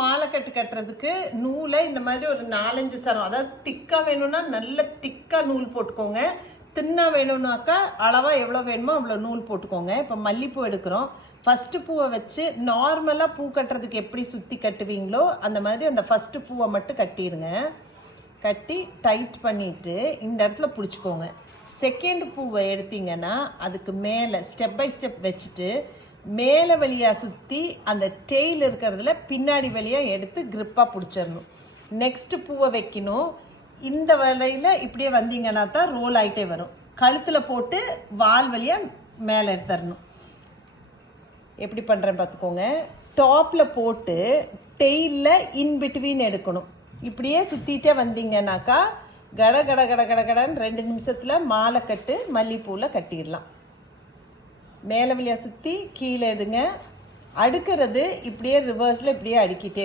மாலை கட்டுறதுக்கு நூலை இந்த மாதிரி ஒரு 4-5 சரம், அதாவது திக்காக வேணும்னா நல்ல திக்காக நூல் போட்டுக்கோங்க. தின்னாக வேணும்னாக்கா அளவாக எவ்வளோ வேணுமோ அவ்வளோ நூல் போட்டுக்கோங்க. இப்போ மல்லிப்பூ எடுக்கிறோம். ஃபஸ்ட்டு பூவை வச்சு நார்மலாக பூ கட்டுறதுக்கு எப்படி சுற்றி கட்டுவீங்களோ அந்த மாதிரி அந்த ஃபஸ்ட்டு பூவை மட்டும் கட்டிடுங்க. கட்டி டைட் பண்ணிவிட்டு இந்த இடத்துல பிடிச்சிக்கோங்க. செகண்ட் பூவை எடுத்திங்கன்னா அதுக்கு மேலே ஸ்டெப் பை ஸ்டெப் வச்சுட்டு மேலே வழியாக சுற்றி அந்த டெயில் இருக்கிறதுல பின்னாடி வழியாக எடுத்து க்ரிப்பாக பிடிச்சிடணும். நெக்ஸ்ட்டு பூவை வைக்கணும். இந்த வலையில் இப்படியே வந்தீங்கன்னா தான் ரோல் ஆகிட்டே வரும். கழுத்தில் போட்டு வால் வழியாக மேலே எடுத்துடணும். எப்படி பண்ணுறேன் பார்த்துக்கோங்க. டாப்பில் போட்டு டெயிலில் இன்பிட்வீன் எடுக்கணும். இப்படியே சுற்றிட்டே வந்தீங்கன்னாக்கா கட கட கட கட கடன்னு 2 நிமிஷத்தில் மாலை கட்டு மல்லிப்பூவில் கட்டிடலாம். மேலே வழியாக சுற்றி கீழே எடுங்க. அடுக்கிறது இப்படியே ரிவர்ஸில் இப்படியே அடுக்கிட்டே